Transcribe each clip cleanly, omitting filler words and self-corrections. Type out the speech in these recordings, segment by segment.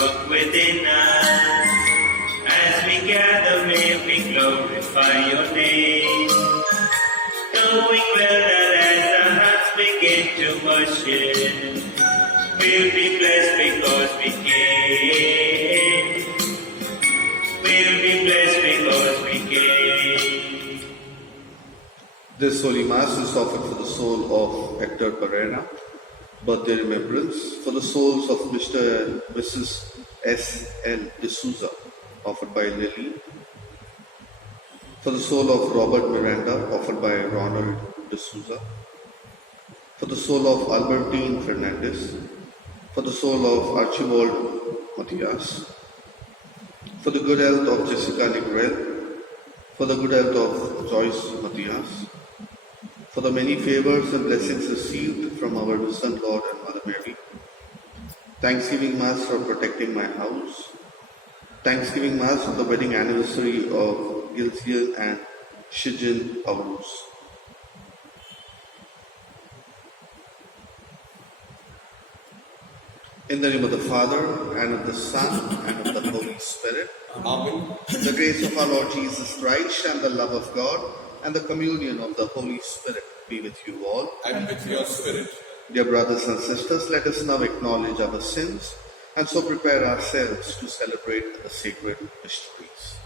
work within us. As we gather, may we glorify your name. Knowing well that as our hearts begin to worship, we'll be blessed because we came. We'll be blessed because we came. This Holy Mass is offered for the soul of Hector Pereira, birthday remembrance, for the souls of Mr. and Mrs. S. L. D'Souza, offered by Lily, for the soul of Robert Miranda, offered by Ronald D'Souza, for the soul of Albertine Fernandez, for the soul of Archibald Matias, for the good health of Jessica Negrel, for the good health of Joyce Matias, for the many favors and blessings received from our risen Lord and Mother Mary. Thanksgiving Mass for protecting my house. Thanksgiving Mass for the wedding anniversary of Gilziel and Shijin Paulus. In the name of the Father, and of the Son, and of the Holy Spirit. Amen. The grace of our Lord Jesus Christ, and the love of God, and the communion of the Holy Spirit be with you all. And with your spirit. Dear brothers and sisters, let us now acknowledge our sins and so prepare ourselves to celebrate the sacred mysteries.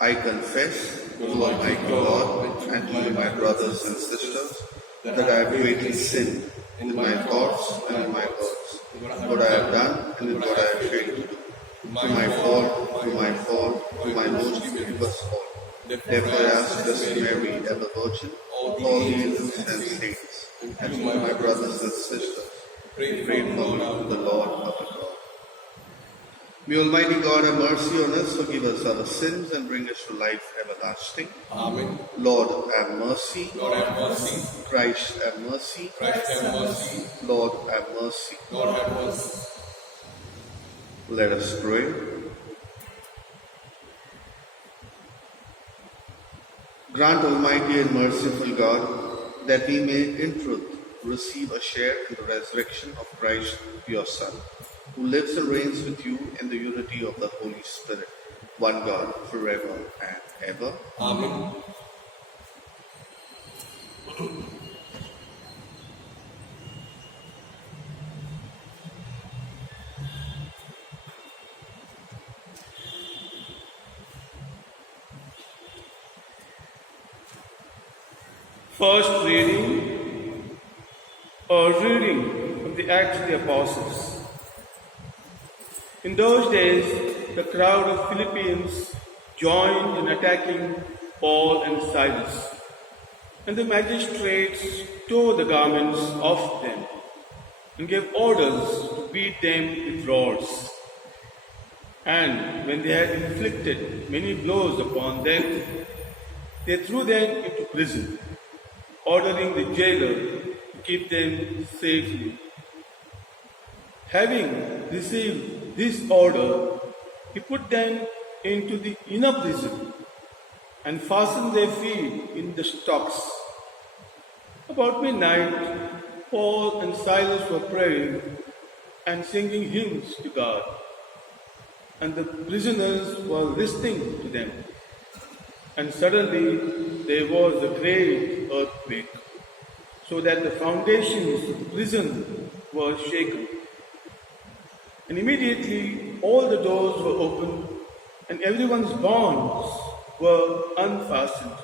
I confess to Almighty God and to you, my brothers and sisters, that I have greatly sinned in my thoughts and in my words, what I have done and in what I have failed to do. To my fault, to my most grievous fault. Therefore I ask Blessed Mary, ever Virgin, all the angels and saints, and to my brothers and sisters, pray for me to the Lord our God. May Almighty God have mercy on us, forgive us our sins, and bring us to life everlasting. Amen. Lord, have mercy. Lord, have mercy. Christ, have mercy. Christ, have mercy. Lord, have mercy. Lord, have mercy. Let us pray. Grant, Almighty and merciful God, that we may in truth receive a share in the resurrection of Christ, your Son, who lives and reigns with you in the unity of the Holy Spirit, one God, forever and ever. Amen. First reading, a reading from the Acts of the Apostles. In those days, the crowd of Philippians joined in attacking Paul and Silas, and the magistrates tore the garments off them and gave orders to beat them with rods. And when they had inflicted many blows upon them, they threw them into prison, ordering the jailer to keep them safely. Having received this order, he put them into the inner prison and fastened their feet in the stocks. About midnight, Paul and Silas were praying and singing hymns to God, and the prisoners were listening to them. And suddenly there was a great earthquake, so that the foundations of the prison were shaken. And immediately all the doors were opened, and everyone's bonds were unfastened.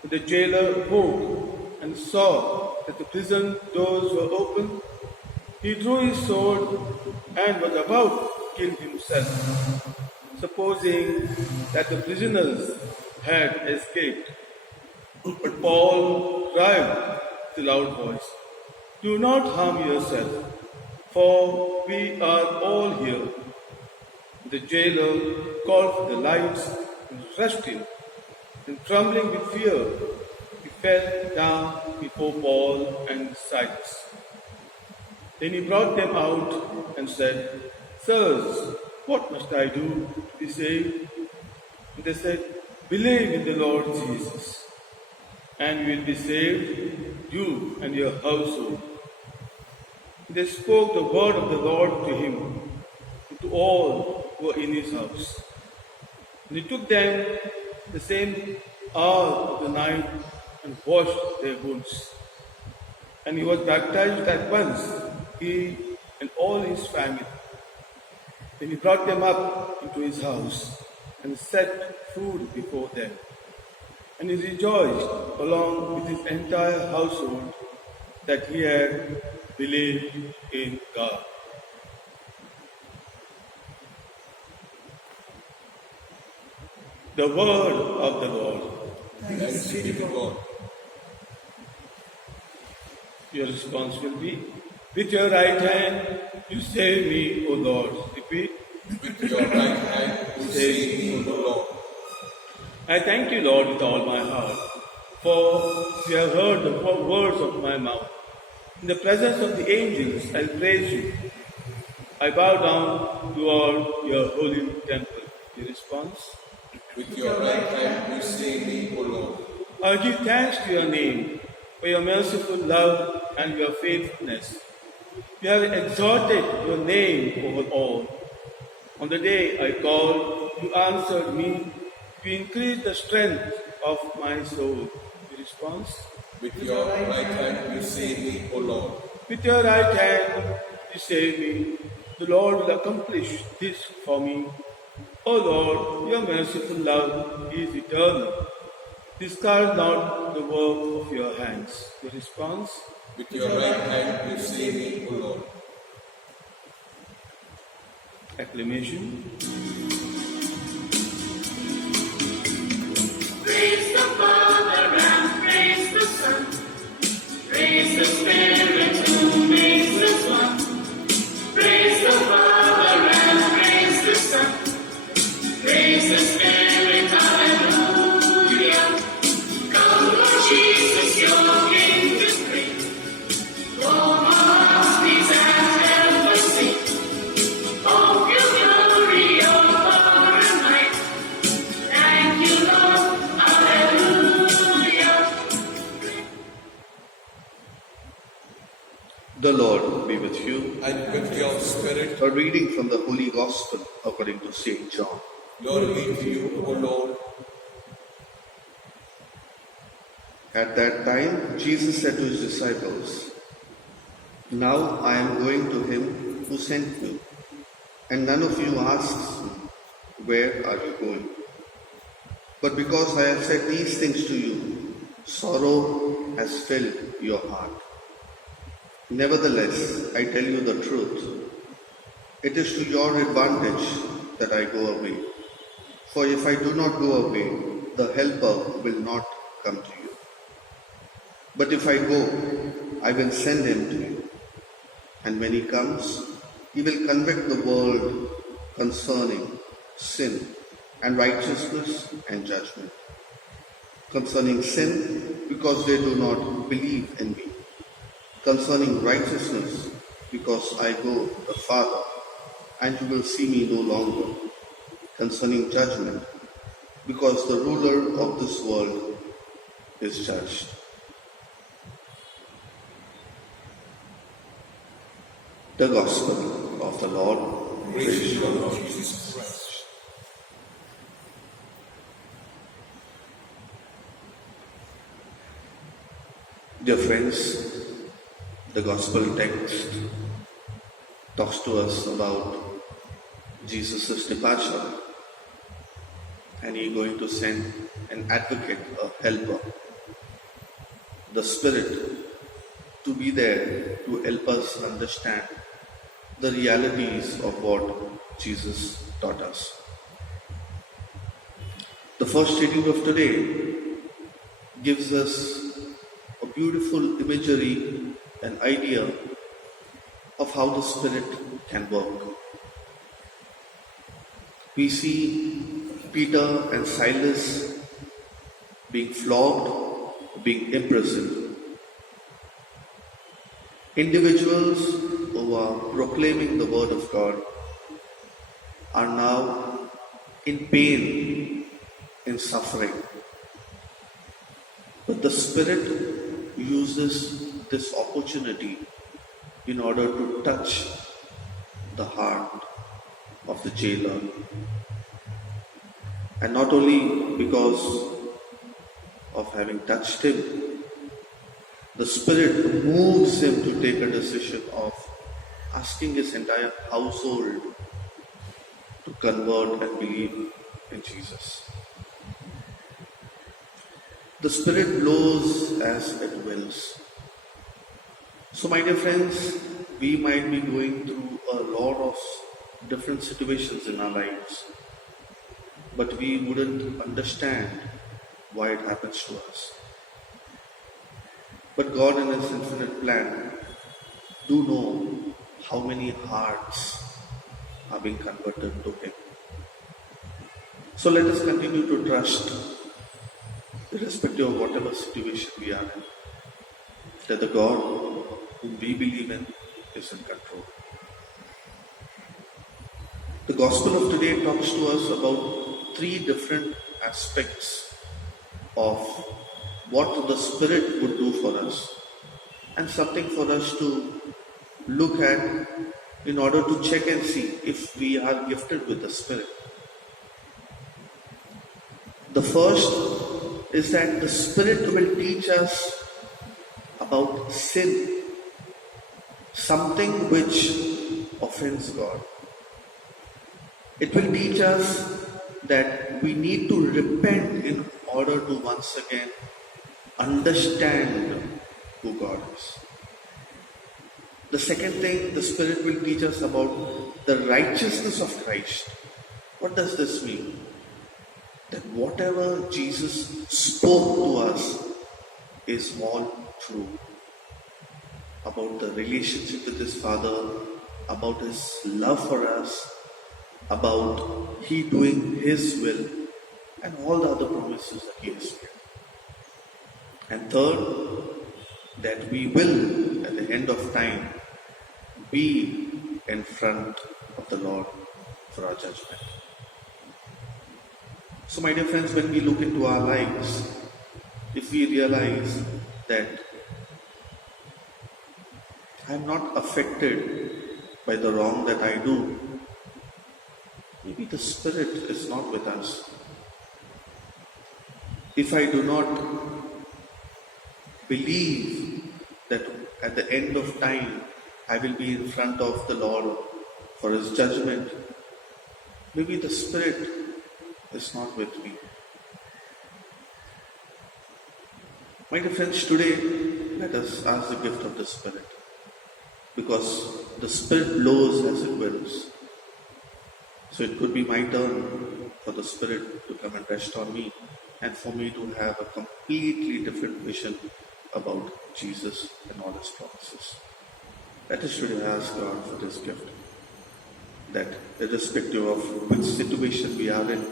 When the jailer awoke and saw that the prison doors were open, he drew his sword and was about to kill himself, supposing that the prisoners had escaped. But Paul cried with a loud voice, "Do not harm yourself, for we are all here." The jailer called for the lights and rushed in, and trembling with fear, he fell down before Paul and Silas. Then he brought them out and said, "Sirs, what must I do to be saved?" And they said, "Believe in the Lord Jesus, and you will be saved, you and your household. They spoke the word of the Lord to him and to all who were in his house. And he took them the same hour of the night and washed their wounds. And he was baptized at once, he and all his family. Then he brought them up into his house and set food before them. And he rejoiced along with his entire household that he had believed in God. The word of the Lord. Thanks be to God. Your response will be, with your right hand you save me, O Lord. Repeat. With your right hand you save me, O Lord. I thank you, Lord, with all my heart, for you have heard the words of my mouth. In the presence of the angels, I praise you. I bow down toward your holy temple. Your response? With your right hand you save me, O Lord. I give thanks to your name for your merciful love and your faithfulness. You have exalted your name over all. On the day I called, you answered me. You increased the strength of my soul. The response? With your right hand you save me, O Lord. With your right hand you save me. The Lord will accomplish this for me. O Lord, your merciful love is eternal. Discard not the work of your hands. The response? With your right hand you save me, O Lord. Acclamation. Praise the Father and praise the Son. Praise the Spirit who makes us one. Praise the Father and praise the Son. Praise the Spirit, hallelujah. Come, Lord Jesus, your kingdom bring. Warm our hearts, peace and help us sing. Of your glory, your power and might. Thank you, Lord, hallelujah. The Lord be with you. And with your spirit, A reading from the Holy Gospel according to St. John. glory be to you, O Lord. At that time, Jesus said to his disciples, Now I am going to him who sent me, and none of you asks me, Where are you going? But because I have said these things to you, sorrow has filled your heart. Nevertheless, I tell you the truth. It is to your advantage that I go away. For if I do not go away, the Helper will not come to you. But if I go, I will send him to you. And when he comes, he will convict the world concerning sin and righteousness and judgment. Concerning sin, because they do not believe in me. Concerning righteousness, because I go to the Father, and you will see me no longer. Concerning judgment, because the ruler of this world is judged. The Gospel of the Lord. Praise you, Lord Jesus Christ. Dear friends, the Gospel text talks to us about Jesus' departure, and He is going to send an advocate, a helper, the Spirit, to be there to help us understand the realities of what Jesus taught us. The first reading of today gives us a beautiful imagery, an idea of how the Spirit can work. We see Peter and Silas being flogged, being imprisoned. Individuals who are proclaiming the word of God are now in pain, in suffering. But the Spirit uses this opportunity in order to touch the heart of the jailer. And not only because of having touched him, the Spirit moves him to take a decision of asking his entire household to convert and believe in Jesus. The Spirit blows as it wills. So my dear friends, we might be going through a lot of different situations in our lives, but we wouldn't understand why it happens to us. But God in His infinite plan do know how many hearts are being converted to Him. So let us continue to trust, irrespective of whatever situation we are in, that the God whom we believe in is in control. The Gospel of today talks to us about 3 different aspects of what the Spirit would do for us, and something for us to look at in order to check and see if we are gifted with the Spirit. The first is that the Spirit will teach us about sin, something which offends God. It will teach us that we need to repent in order to once again understand who God is. The second thing, the Spirit will teach us about the righteousness of Christ. What does this mean? That whatever Jesus spoke to us is all true. About the relationship with His Father, about His love for us, about He doing His will, and all the other promises that He has made. And third, that we will, at the end of time, be in front of the Lord for our judgment. So my dear friends, when we look into our lives, if we realize that I am not affected by the wrong that I do, maybe the Spirit is not with us. If I do not believe that at the end of time I will be in front of the Lord for His judgment, maybe the Spirit is not with me. My dear friends, today let us ask the gift of the Spirit, because the Spirit blows as it wills. So it could be my turn for the Spirit to come and rest on me, and for me to have a completely different vision about Jesus and all His promises. Let us today ask God for this gift, that irrespective of which situation we are in,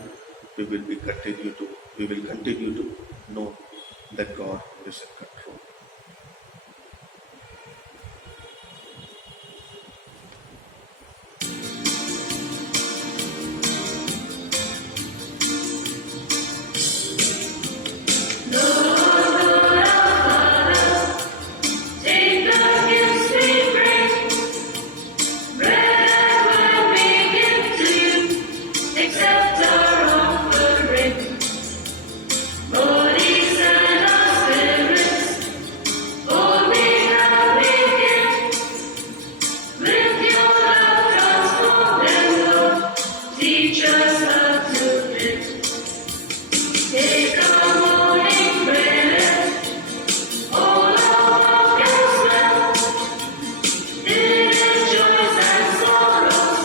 we will continue to know that God is in control. Take the gifts we bring, bread and wine we give to you, accept our offering. Bodies and our spirits, all we have we give. With your love transform them, Lord, teach us how to live. Take our morning bread, all of our gifts well, in joys and sorrows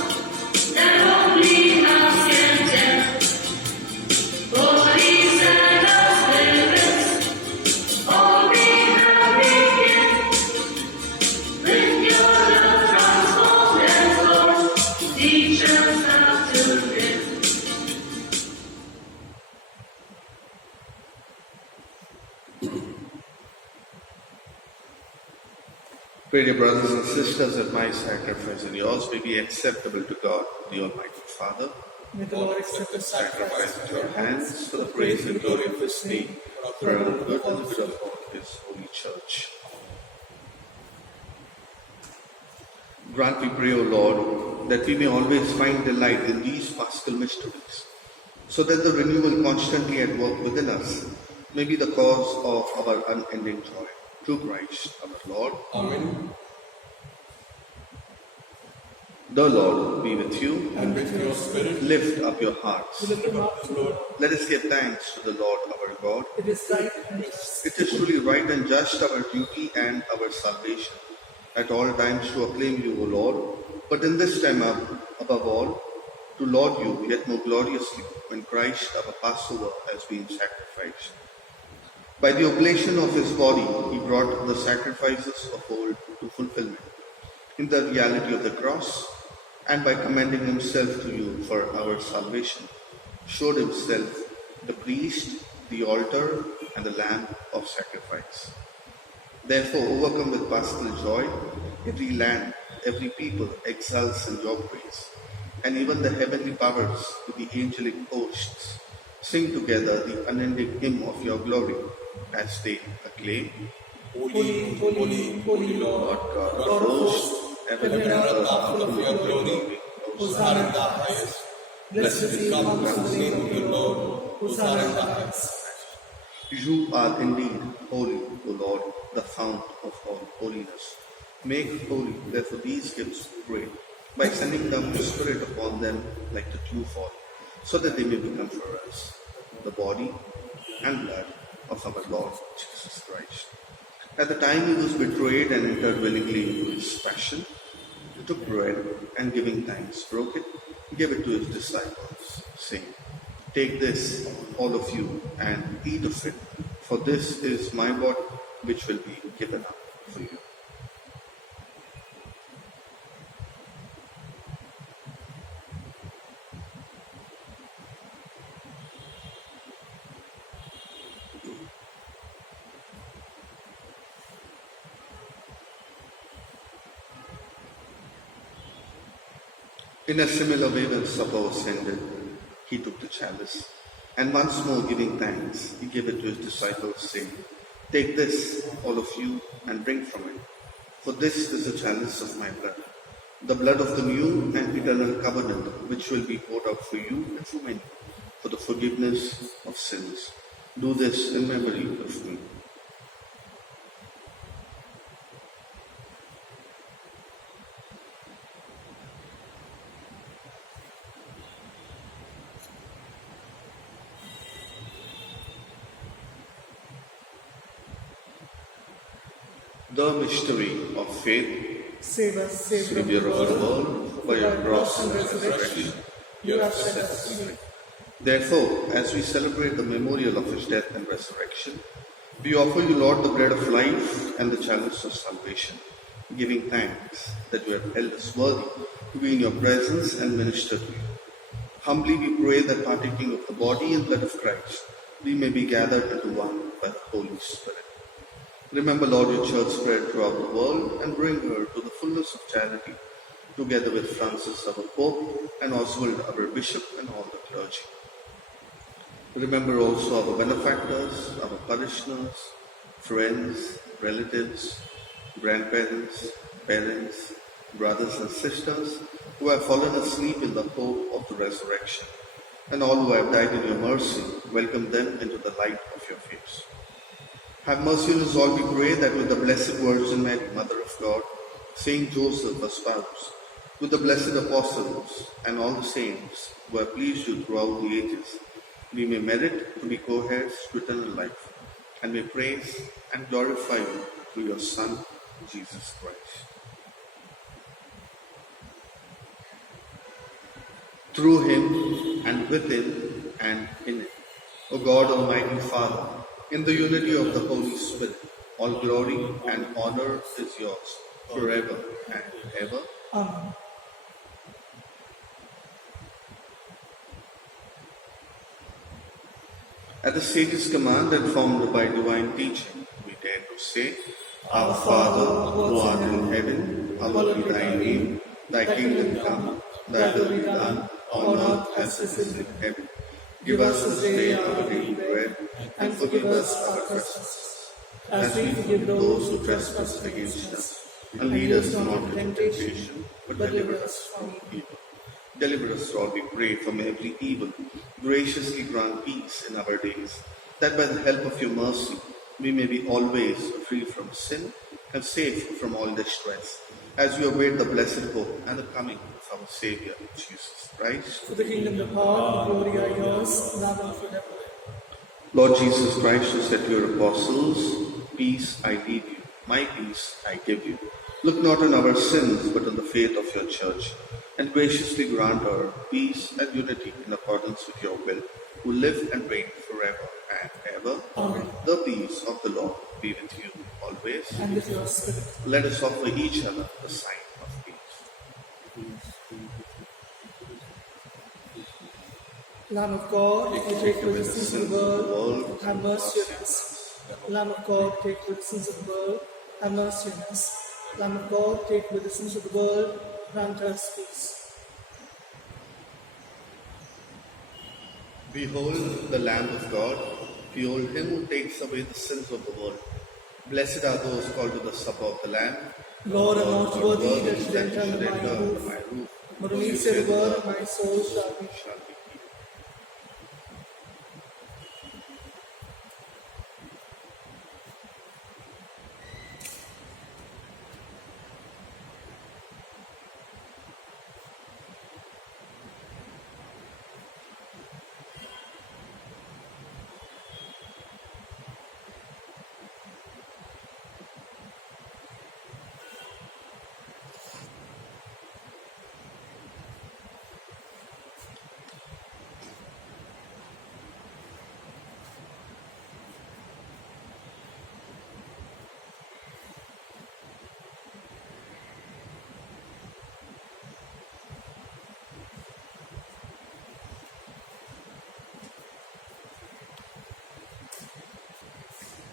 that only hearts can tell. Bodies and our spirits, all we have we give. With your love transform them, Lord, teach us how to live. Pray, dear brothers and sisters, that my sacrifice and yours may be acceptable to God, the Almighty Father. May the Lord accept the sacrifice at your hands Hands for the praise and glory of His name, for our good and the good of all His holy church. Grant, we pray, O Lord, that we may always find delight in these paschal mysteries, so that the renewal constantly at work within us may be the cause of our unending joy. Through Christ our Lord. Amen. The Lord be with you. And with your spirit, Lift up your hearts. We lift them up to you. Let us give thanks to the Lord our God. It is right and just. It is truly right and just, our duty and our salvation, at all times to acclaim you, O Lord, but in this time above all, to laud you yet more gloriously when Christ our Passover has been sacrificed. By the oblation of his body, he brought the sacrifices of old to fulfillment in the reality of the cross, and by commending himself to you for our salvation, showed himself the priest, the altar, and the lamb of sacrifice. Therefore, overcome with paschal joy, every land, every people exults in your praise, and even the heavenly powers with the angelic hosts sing together the unending hymn of your glory as they acclaim, Holy, holy, holy Lord, Lord God God of of hosts, hosts, heaven heaven and and earth earth are are full of your glory. Hosanna in the highest. Blessed is he who comes in the name of the Lord. Hosanna in the highest. You are indeed holy, O Lord, the fount of all holiness. Make holy, therefore, these gifts, we pray, by sending down your Spirit upon them like the dew fall, so that they may become for us the body and blood of our Lord Jesus Christ. At the time he was betrayed and entered willingly into his passion, he took bread and giving thanks, broke it, gave it to his disciples, saying, "Take this, all of you, and eat of it, for this is my body, which will be given up for you." In a similar way, when supper was ended, he took the chalice, and once more giving thanks, he gave it to his disciples, saying, "Take this, all of you, and drink from it, for this is the chalice of my blood, the blood of the new and eternal covenant, which will be poured out for you and for many, for the forgiveness of sins. Do this in memory of me." The mystery of faith. Save us, Savior Savior of the world, by your cross and resurrection, You have set us free. Therefore, as we celebrate the memorial of his death and resurrection, we offer you, Lord, the bread of life and the chalice of salvation, giving thanks that you have held us worthy to be in your presence and minister to you. Humbly we pray that, partaking of the body and blood of Christ, we may be gathered into one by the Holy Spirit. Remember, Lord, your church spread throughout the world, and bring her to the fullness of charity, together with Francis, our Pope, and Oswald, our Bishop, and all the clergy. Remember also our benefactors, our parishioners, friends, relatives, grandparents, parents, brothers and sisters who have fallen asleep in the hope of the resurrection, and all who have died in your mercy. Welcome them into the light of your face. Have mercy on us all, we pray, that with the Blessed Virgin Mary, Mother of God, Saint Joseph, her spouse, with the blessed apostles and all the saints who have pleased you throughout the ages, we may merit to be co-heirs to eternal life, and may praise and glorify you through your Son, Jesus Christ. Through him, and with him, and in him, O God, Almighty Father, in the unity of the Holy Spirit, all glory and honor is yours forever and ever. Amen. At the sage's command and formed by divine teaching, we dare to say, Our Father, who art in heaven, hallowed be thy name. Thy kingdom come, thy will be done, on earth as it is in heaven. Give us this day our daily bread, and forgive us our trespasses, as we forgive those who trespass against us. And lead us not into temptation, but deliver us from evil. Deliver us, Lord, we pray, from every evil. Graciously grant peace in our days, that by the help of your mercy we may be always free from sin and safe from all distress, as we await the blessed hope and the coming of our Saviour, Jesus Christ. For the kingdom, the power, and glory are yours, now and forever. Lord Jesus Christ, who said to your apostles, "Peace I leave you, my peace I give you," look not on our sins, but on the faith of your church, and graciously grant her peace and unity in accordance with your will, who live and reign forever and ever. Amen. The peace of the Lord be with you always. And with your spirit. Let us offer each other the sign of peace. Lamb of God, you take away the sins of the world, have mercy on us. Lamb of God, take away the sins of the world, have mercy on us. Lamb of God, take away the sins of the world, grant us peace. Behold the Lamb of God. Behold him who takes away the sins of the world. Blessed are those called to the supper of the Lamb. Lord, I'm not worthy that you should enter under my under roof, my roof. but only say the word, and my soul shall be. Shall be healed.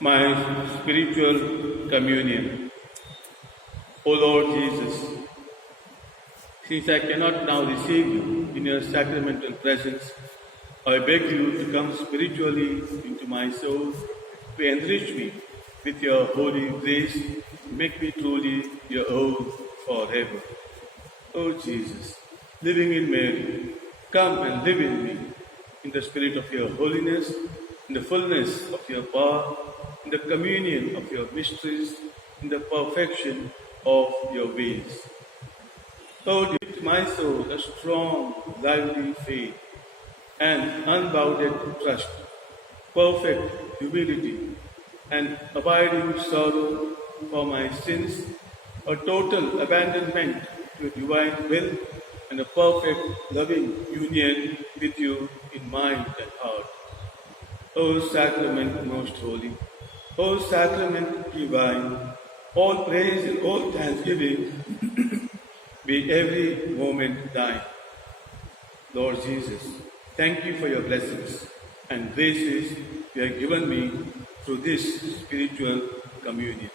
My spiritual communion. O Lord Jesus, since I cannot now receive you in your sacramental presence, I beg you to come spiritually into my soul, to enrich me with your holy grace, make me truly your own forever. O Jesus, living in Mary, come and live in me in the spirit of your holiness, in the fullness of your power, in the communion of your mysteries, in the perfection of your ways. O give to my soul a strong, lively faith and unbounded trust, perfect humility and abiding sorrow for my sins, a total abandonment to your divine will, and a perfect loving union with you in mind and heart. O sacrament most holy, O sacrament divine, all praise and all thanksgiving be every moment thine. Lord Jesus, thank you for your blessings and graces you have given me through this spiritual communion.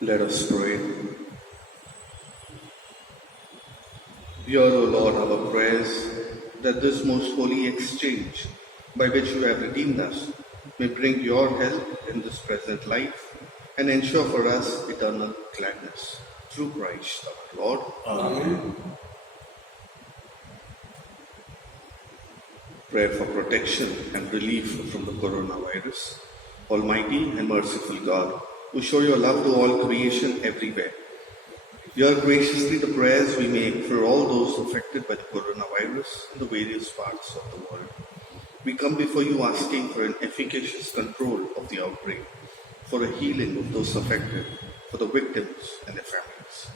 Let us pray. Hear, O Lord, our prayers, that this most holy exchange by which you have redeemed us may bring your help in this present life and ensure for us eternal gladness. Through Christ our Lord. Amen. Prayer for protection and relief from the coronavirus. Almighty and merciful God, who show your love to all creation everywhere, hear graciously the prayers we make for all those affected by the coronavirus in the various parts of the world. We come before you asking for an efficacious control of the outbreak, for a healing of those affected, for the victims and their families.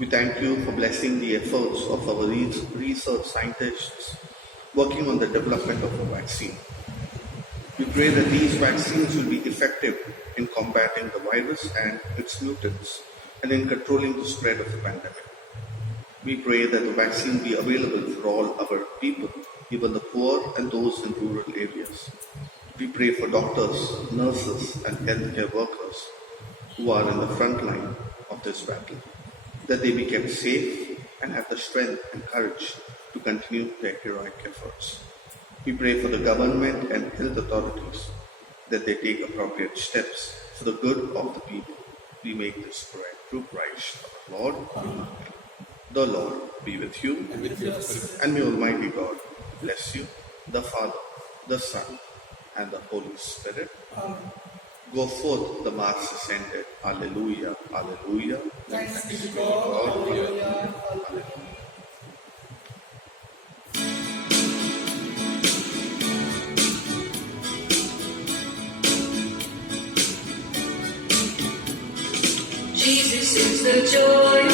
We thank you for blessing the efforts of our research scientists working on the development of a vaccine. We pray that these vaccines will be effective in combating the virus and its mutants and in controlling the spread of the pandemic. We pray that the vaccine be available for all our people, even the poor and those in rural areas. We pray for doctors, nurses, and healthcare workers who are in the front line of this battle, that they be kept safe and have the strength and courage to continue their heroic efforts. We pray for the government and health authorities, that they take appropriate steps for the good of the people. We make this prayer through Christ our Lord. Amen. The Lord be with you, And with your spirit. and may Almighty God bless you, the Father, the Son, and the Holy Spirit. Amen. Go forth, the Mass is ended. Alleluia, alleluia. Thanks be to God. Hallelujah. Hallelujah. Jesus is the joy